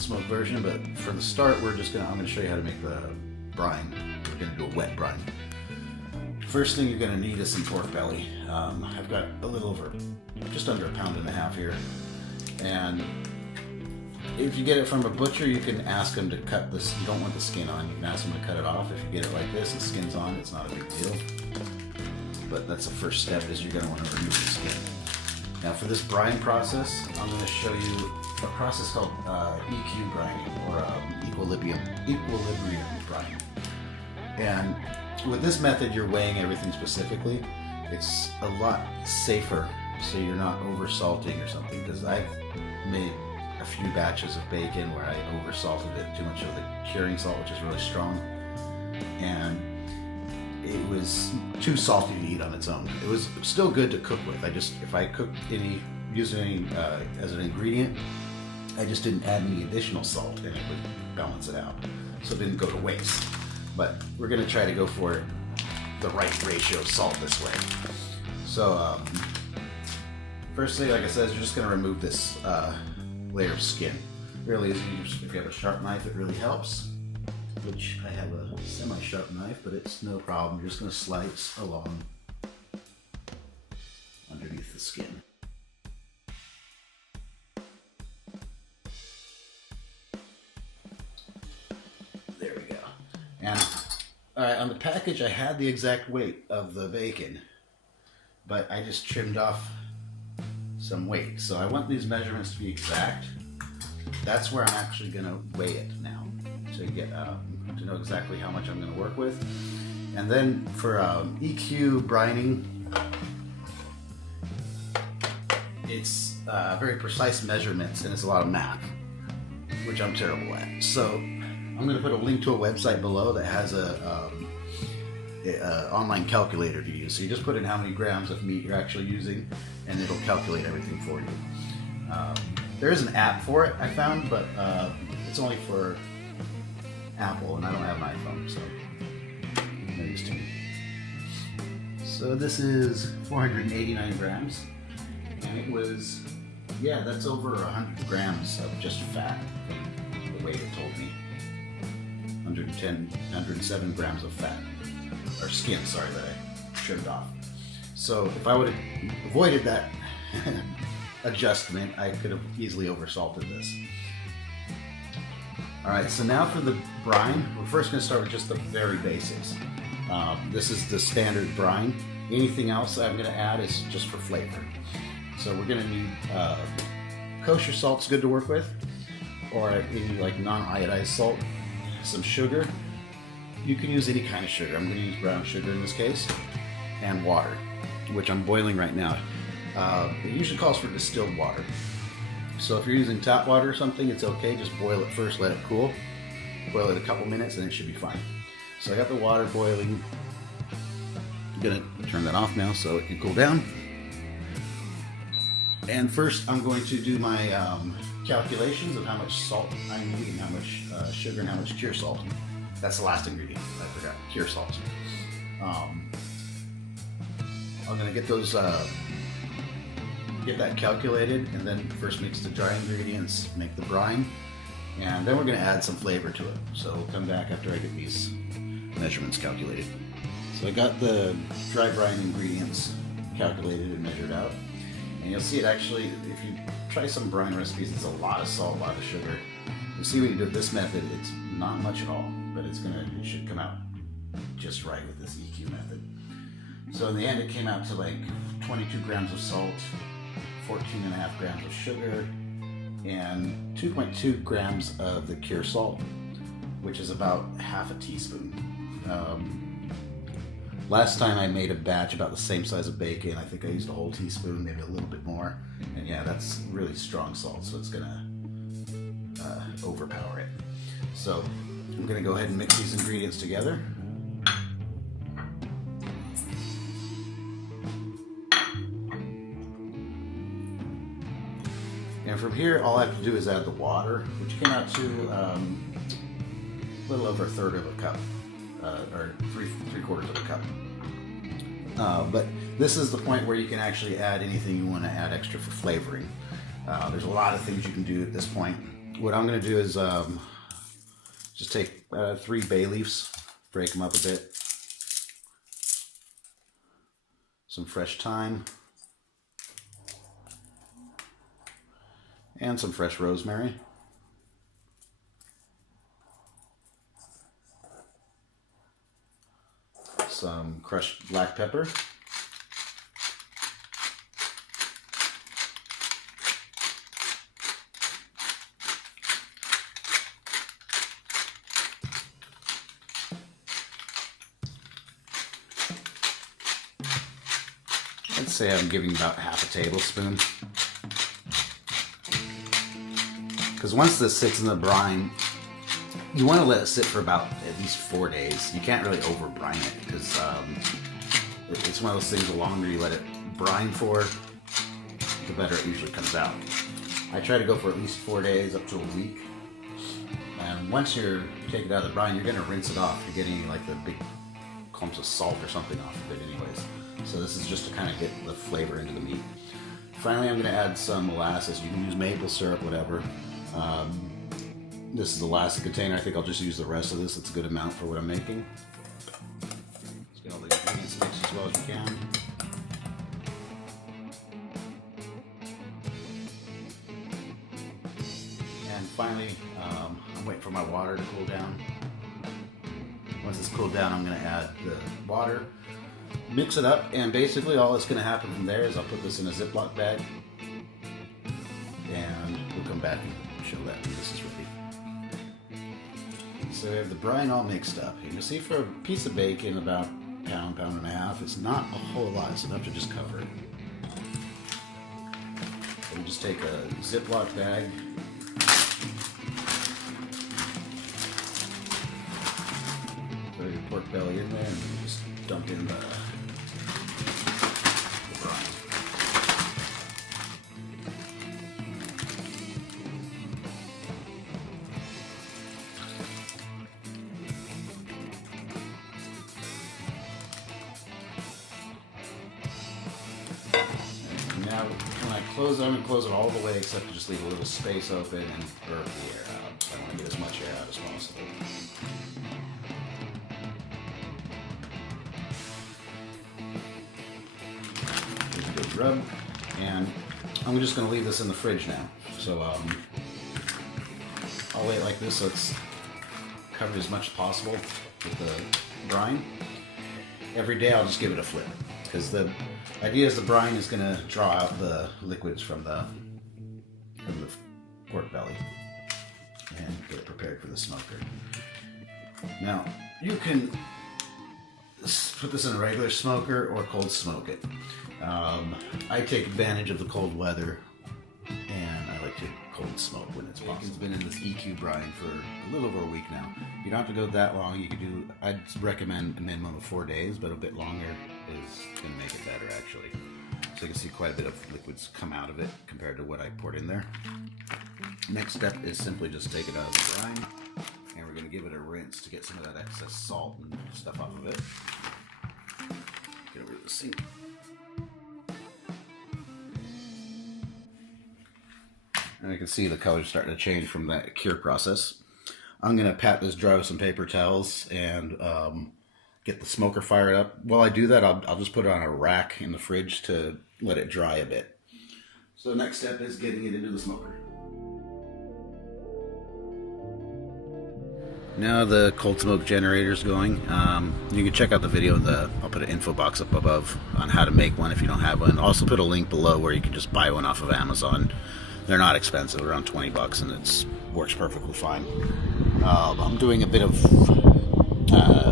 smoke version, but for the start, I'm gonna show you how to make the brine. We're gonna do a wet brine. First thing you're gonna need is some pork belly. I've got a little over, just under 1.5 pounds here. And if you get it from a butcher, you can ask them to cut this. You don't want the skin on, you can ask them to cut it off. If you get it like this, the skin's on, it's not a big deal. But that's the first step, is you're gonna wanna remove the skin. Now for this brine process, I'm going to show you a process called EQ brining, or equilibrium brining. And with this method, you're weighing everything specifically. It's a lot safer, so you're not over salting or something, because I've made a few batches of bacon where I over salted it, too much of the curing salt, which is really strong, and it was too salty to eat on its own. It was still good to cook with. If I cooked used any as an ingredient, I just didn't add any additional salt, and it would balance it out, so it didn't go to waste. But we're gonna try to go for the right ratio of salt this way. So firstly, like I said, you're just gonna remove this layer of skin. Really easy. If you have a sharp knife, it really helps. Which I have a semi-sharp knife, but it's no problem. You're just going to slice along underneath the skin. There we go. And all right, on the package, I had the exact weight of the bacon, but I just trimmed off some weight. So I want these measurements to be exact. That's where I'm actually going to weigh it now, to get to know exactly how much I'm going to work with. And then for EQ brining, it's very precise measurements, and it's a lot of math, which I'm terrible at. So I'm going to put a link to a website below that has a online calculator to use. So you just put in how many grams of meat you're actually using, and it'll calculate everything for you. There is an app for it, I found, but it's only for Apple, and I don't have an iPhone, so no use to me. So this is 489 grams, and it was, yeah, that's over 100 grams of just fat, the way it told me. 107 grams of fat, or skin, sorry, that I trimmed off. So if I would have avoided that adjustment, I could have easily oversalted this. Alright, so now for the brine, we're first going to start with just the very basics. This is the standard brine. Anything else I'm going to add is just for flavor. So we're going to need kosher salt's good to work with, or any like non-iodized salt, some sugar. You can use any kind of sugar. I'm going to use brown sugar in this case, and water, which I'm boiling right now. It usually calls for distilled water. So if you're using tap water or something, it's okay. Just boil it first, let it cool. Boil it a couple minutes, and it should be fine. So I got the water boiling. I'm gonna turn that off now so it can cool down. And first, I'm going to do my calculations of how much salt I need and how much sugar and how much cure salt. That's the last ingredient. I forgot, cure salt. I'm gonna get those. Get that calculated, and then first mix the dry ingredients, make the brine, and then we're going to add some flavor to it. So we'll come back after I get these measurements calculated. So I got the dry brine ingredients calculated and measured out, and you'll see it actually, if you try some brine recipes, it's a lot of salt, a lot of sugar. You see when you do this method, it's not much at all, but it should come out just right with this EQ method. So in the end, it came out to like 22 grams of salt, 14.5 grams of sugar, and 2.2 grams of the cure salt, which is about half a teaspoon. Last time I made a batch about the same size of bacon, I think I used a whole teaspoon, maybe a little bit more. And yeah, that's really strong salt, so it's gonna overpower it. So I'm gonna go ahead and mix these ingredients together. And from here, all I have to do is add the water, which came out to a little over 1/3 of a cup, or three quarters of a cup. But this is the point where you can actually add anything you want to add extra for flavoring. There's a lot of things you can do at this point. what I'm going to do is just take 3 bay leaves, break them up a bit, some fresh thyme, and some fresh rosemary. Some crushed black pepper. I'd say I'm giving about half a tablespoon. Because once this sits in the brine, you want to let it sit for about at least 4 days. You can't really over brine it because it's one of those things, the longer you let it brine for, the better it usually comes out. I try to go for at least 4 days up to a week. And once you take it out of the brine, you're going to rinse it off. You're getting like the big clumps of salt or something off of it anyways. So this is just to kind of get the flavor into the meat. Finally, I'm going to add some molasses. You can use maple syrup, whatever. This is the last container. I think I'll just use the rest of this. It's a good amount for what I'm making. Just get all the ingredients mixed as well as you can. And finally, I'm waiting for my water to cool down. Once it's cooled down, I'm going to add the water, mix it up, and basically all that's going to happen from there is I'll put this in a Ziploc bag, and we'll come back and show that when this is ready. So we have the brine all mixed up. You can see for a piece of bacon, about a pound, pound and a half, it's not a whole lot. It's enough to just cover it. So we just take a Ziploc bag, throw your pork belly in there, and just dump in the brine. Now, when I close it, I'm going to close it all the way except to just leave a little space open and burp the air out. So I want to get as much air out as possible. Give it a good rub. And I'm just going to leave this in the fridge now. So I'll lay it like this so it's covered as much as possible with the brine. Every day I'll just give it a flip, because the idea is the brine is going to draw out the liquids from the pork belly and get it prepared for the smoker. Now, you can put this in a regular smoker or cold smoke it. I take advantage of the cold weather, and I like to cold smoke when it's possible. Bacon's been in this EQ brine for a little over a week now. You don't have to go that long. You could do, I'd recommend a minimum of 4 days, but a bit longer is going to make it better actually. So you can see quite a bit of liquids come out of it compared to what I poured in there. Next step is simply just take it out of the brine, and we're going to give it a rinse to get some of that excess salt and stuff off of it. Get over to the sink. And you can see the color's starting to change from that cure process. I'm going to pat this dry with some paper towels and get the smoker fired up. While I do that, I'll just put it on a rack in the fridge to let it dry a bit. So the next step is getting it into the smoker. Now the cold smoke generator's going. You can check out the video I'll put an info box up above on how to make one if you don't have one. I'll also put a link below where you can just buy one off of Amazon. They're not expensive, around 20 bucks, and it works perfectly fine. I'm doing a bit of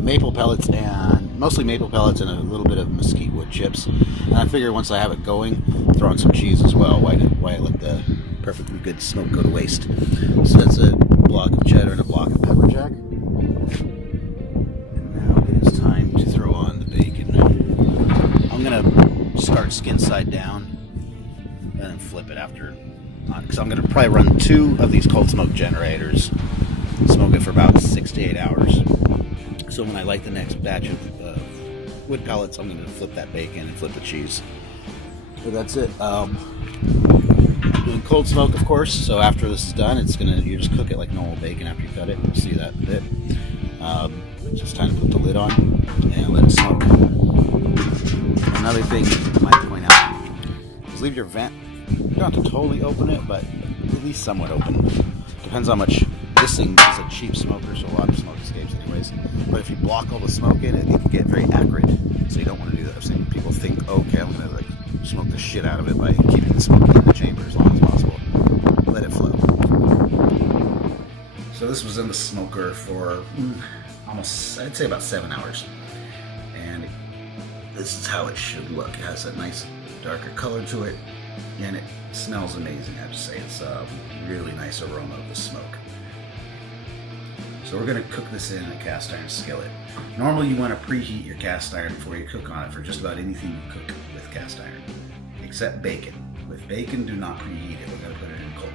maple pellets, and mostly maple pellets and a little bit of mesquite wood chips. And I figure once I have it going, throw on some cheese as well. Why let the perfectly good smoke go to waste? So that's a block of cheddar and a block of pepper jack. And now it is time to throw on the bacon. I'm gonna start skin side down and then flip it after. Because I'm going to probably run 2 of these cold smoke generators, smoke it for about 6 to 8 hours. So when I light the next batch of wood pellets, I'm going to flip that bacon and flip the cheese. So that's it. I'm doing cold smoke, of course. So after this is done, you just cook it like normal bacon after you cut it. You'll see that in a bit. Just time to put the lid on and let it smoke. Another thing I might point out is leave your vent. You don't have to totally open it, but at least somewhat open. Depends how much. This thing is a cheap smoker, so a lot of smoke escapes anyways. But if you block all the smoke in it, it can get very acrid. So you don't want to do that. I've seen people think, okay, I'm gonna like smoke the shit out of it by keeping the smoke in the chamber as long as possible. Let it flow. So this was in the smoker for almost, I'd say about 7 hours. And this is how it should look. It has a nice darker color to it, and it smells amazing. I have to say, it's a really nice aroma of the smoke. So we're going to cook this in a cast iron skillet. Normally you want to preheat your cast iron before you cook on it for just about anything you cook with cast iron, except bacon. With bacon, do not preheat it. We're going to put it in cold.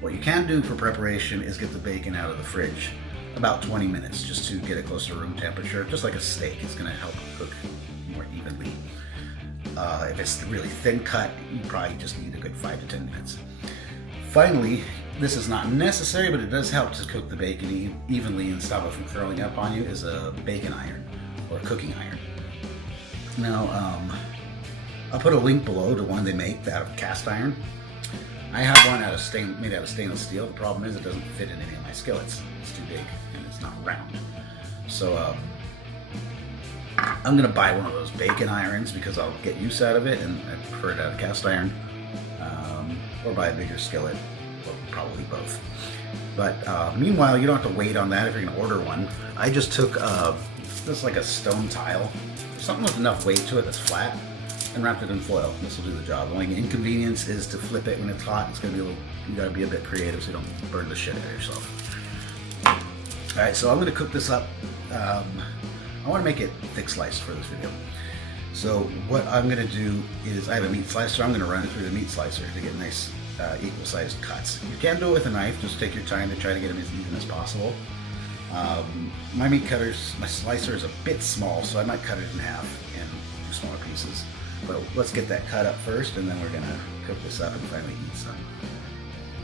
What you can do for preparation is get the bacon out of the fridge about 20 minutes just to get it close to room temperature, just like a steak. It's going to help cook more evenly. If it's really thin cut, you probably just need a good 5 to 10 minutes. Finally, this is not necessary, but it does help to cook the bacon evenly and stop it from curling up on you, is a bacon iron or cooking iron. Now, I'll put a link below to one they make out of cast iron. I have one made out of stainless steel. The problem is it doesn't fit in any of my skillets. It's too big and it's not round. So I'm gonna buy one of those bacon irons because I'll get use out of it, and I prefer it out of cast iron, or buy a bigger skillet, or probably both. But meanwhile, you don't have to wait on that if you're gonna order one. I just took just like a stone tile, something with enough weight to it that's flat, and wrapped it in foil. This will do the job. The only inconvenience is to flip it when it's hot. It's gonna be you gotta be a bit creative so you don't burn the shit out of yourself. All right, so I'm gonna cook this up. I want to make it thick sliced for this video. So what I'm going to do is, I have a meat slicer. I'm going to run it through the meat slicer to get nice equal sized cuts. You can do it with a knife. Just take your time to try to get them as even as possible. My slicer is a bit small, so I might cut it in half in smaller pieces. But let's get that cut up first, and then we're going to cook this up and finally eat some.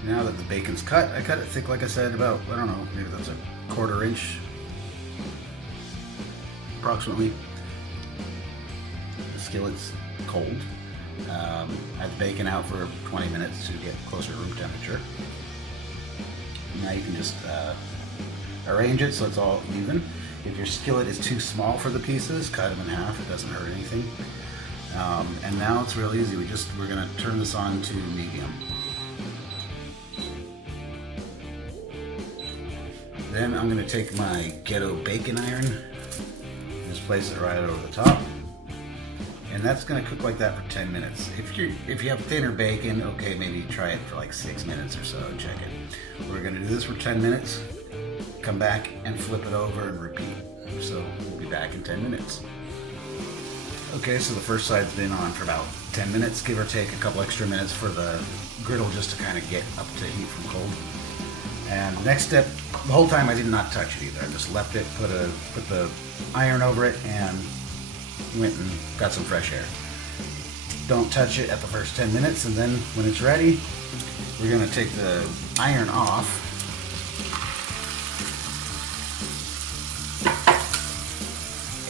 Now that the bacon's cut, I cut it thick, like I said, about, I don't know, maybe that's a 1/4 inch. Approximately. The skillet's cold. I have the bacon out for 20 minutes to get closer to room temperature. Now you can just arrange it so it's all even. If your skillet is too small for the pieces, cut them in half. It doesn't hurt anything. And now it's real easy. We're going to turn this on to medium. Then I'm going to take my ghetto bacon iron. Just place it right over the top, and that's going to cook like that for 10 minutes. If you have thinner bacon, okay, maybe try it for like 6 minutes or so and check it. We're going to do this for 10 minutes, come back and flip it over and repeat. So we'll be back in 10 minutes. Okay, so the first side's been on for about 10 minutes, give or take a couple extra minutes for the griddle just to kind of get up to heat from cold. And next step, the whole time I did not touch it either. I just left it, put the iron over it, and went and got some fresh air. Don't touch it at the first 10 minutes, and then when it's ready, we're going to take the iron off.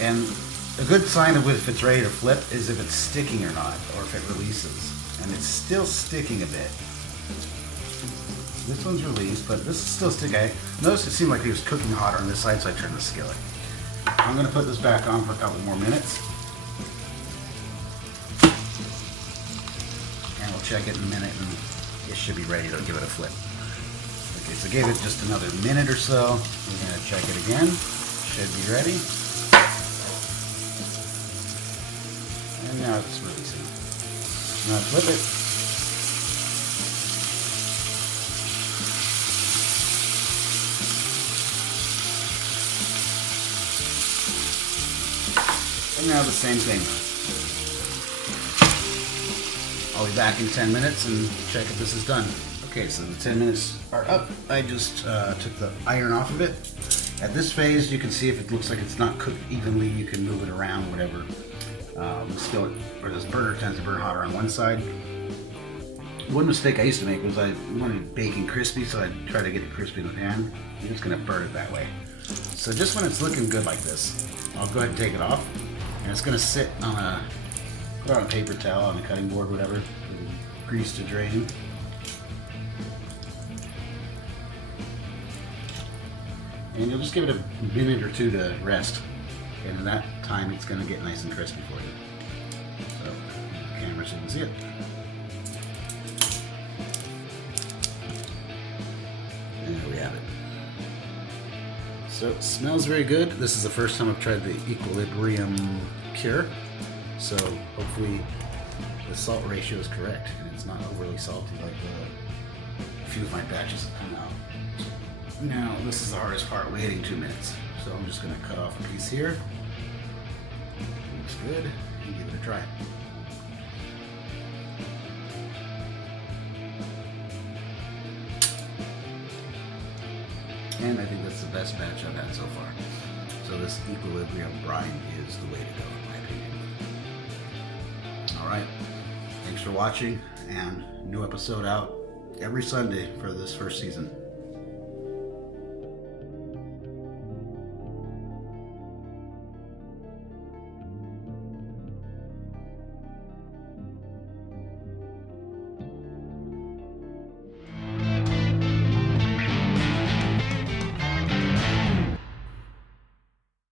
And a good sign of if it's ready to flip is if it's sticking or not, or if it releases. And it's still sticking a bit. This one's released, but this is still sticking. I noticed it seemed like it was cooking hotter on this side, so I turned the skillet. I'm going to put this back on for a couple more minutes. And we'll check it in a minute, and it should be ready to give it a flip. Okay, so gave it just another minute or so. We're going to check it again. Should be ready. And now it's releasing. Now flip it. And now the same thing. I'll be back in 10 minutes and check if this is done. Okay, so the 10 minutes are up. I just took the iron off of it. At this phase, you can see if it looks like it's not cooked evenly, you can move it around, whatever. The skillet or this burner tends to burn hotter on one side. One mistake I used to make was I wanted bacon crispy, so I'd try to get it crispy in the pan. I'm just gonna burn it that way. So just when it's looking good like this, I'll go ahead and take it off. And it's gonna sit on put on a paper towel, on a cutting board, whatever, for the grease to drain. And you'll just give it a minute or two to rest. And in that time, it's gonna get nice and crispy for you. So, the camera so you can see it. And there we have it. So it smells very good. This is the first time I've tried the equilibrium cure. So hopefully the salt ratio is correct and it's not overly salty like a few of my batches have come out. Now this is the hardest part, waiting 2 minutes. So I'm just gonna cut off a piece here. Looks good, and give it a try. And I think that's the best batch I've had so far. So this equilibrium brine is the way to go, in my opinion. Alright, thanks for watching, and new episode out every Sunday for this first season.